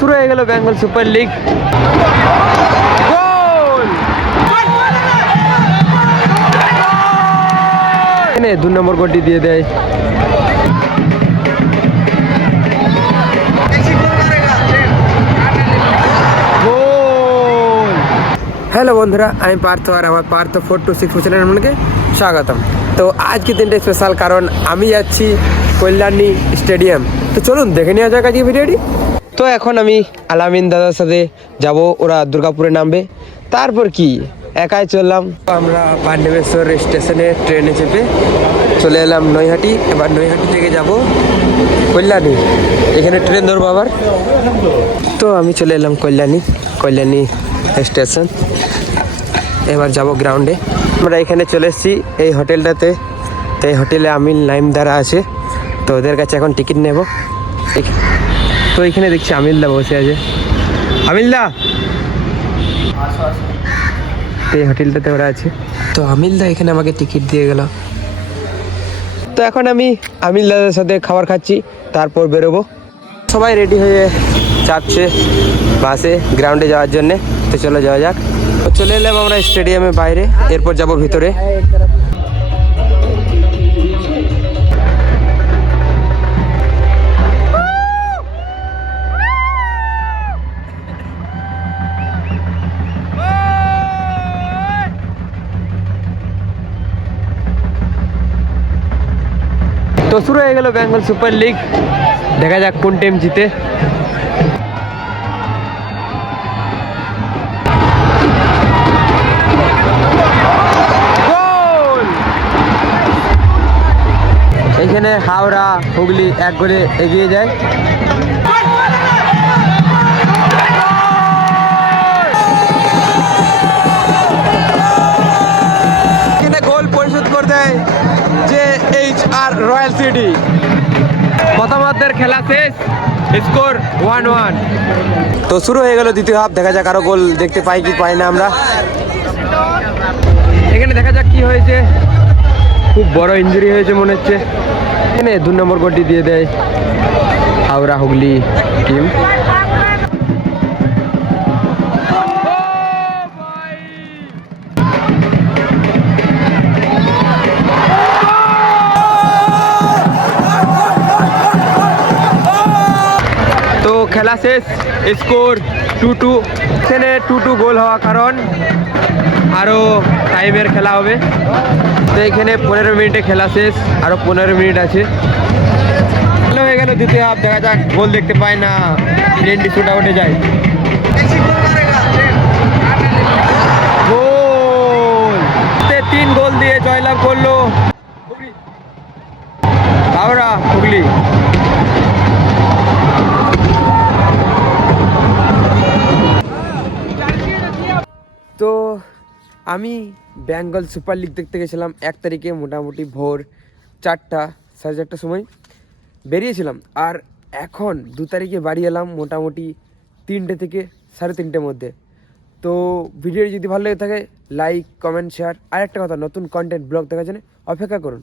শুরু হয়ে গেল বেঙ্গল সুপার লিগ। গোল 2 নম্বর গোলটি দিয়ে দেয়। हेलो बंधुरा আমি পার্থ আর আমার পার্থ 426 চ্যানেলের আপনাকে স্বাগতম। তো আজকে দিনটা স্পেশাল কারণ আমি যাচ্ছি কল্যাণী স্টেডিয়াম। তো চলুন দেখে নেওয়া যাক আজকে ভিডিওটি। তো এখন আমি আলামিন দাদার সাথে যাব, ওরা দুর্গাপুরে নামবে, তারপর কি একাই চললাম। আমরা পাণ্ডবেশ্বর স্টেশনে ট্রেনে চেপে চলে এলাম নৈহাটি। এবার নৈহাটি থেকে যাব কল্যাণী, এখানে ট্রেন ধরবো আবার। তো আমি চলে এলাম কল্যাণী স্টেশন। এবার যাব গ্রাউন্ডে। আমরা এখানে চলে এসেছি এই হোটেলটাতে। তো এই হোটেলে আমিল নাইম দ্বারা আছে, তো ওদের কাছে এখন টিকিট নেব। তো এখানে দেখছি আমিলদা বসে আছে। আমিলদা, এই হোটেলটাতে ওরা আছে। তো আমিলদা এখানে আমাকে টিকিট দিয়ে গেল। তো এখন আমি আমিল দাদার সাথে খাবার খাচ্ছি, তারপর বেরোবো। সবাই রেডি হয়ে চাপছে বাসে গ্রাউন্ডে যাওয়ার জন্যে। তো চলে যাওয়া যাক। তো চলে এলাম আমরা স্টেডিয়ামের বাইরে, এরপর যাব ভিতরে। তো শুরু হয়ে গেল বেঙ্গল সুপার লিগ। দেখা যাক কোন টিম জিতে। এখানে হাওড়া হুগলি 1 গোলে এগিয়ে যায়। এখানে গোল পরিশোধ করে দেয় যে HR রয়্যাল সিটি। প্রথমার্ধের খেলা শেষ, স্কোর 1-1। তো শুরু হয়ে গেল দ্বিতীয় হাফ। দেখা যাক আরো গোল দেখতে পাই কি পাই না আমরা। এখানে দেখা যাক কি হয়েছে। খুব বড় ইনজুরি হয়েছে মনে হচ্ছে। এখানে 2 নম্বর গোলটি দিয়ে দেয় হাওড়া হুগলি টিম। তো খেলা শেষ, স্কোর 2-2। এখানে 2-2 গোল হওয়া কারণ আরও টাইমের খেলা হবে। তো এখানে 15 মিনিটে খেলা শেষ, আরও 15 মিনিট আছে। ভালো হয়ে গেল দ্বিতীয় হাফ। দেখা যাক, গোল দেখতে পাই না, ট্রেনটি শুট আউটে যায়। গোল 3 গোল দিয়ে জয়লাভ করলো হাওড়া হুগলি। তো আমি বেঙ্গল সুপার লিগ দেখতে গেছিলাম 1 তারিখে, মোটামুটি ভোর 4টা, 4:30টার সময় বেরিয়েছিলাম। আর এখন 2 তারিখে বাড়ি এলাম মোটামুটি 3টে থেকে 3:30টার মধ্যে। তো ভিডিওটি যদি ভালো লেগে থাকে লাইক, কমেন্ট, শেয়ার। আর একটা কথা, নতুন কন্টেন্ট ব্লগ দেখার জন্য অপেক্ষা করুন।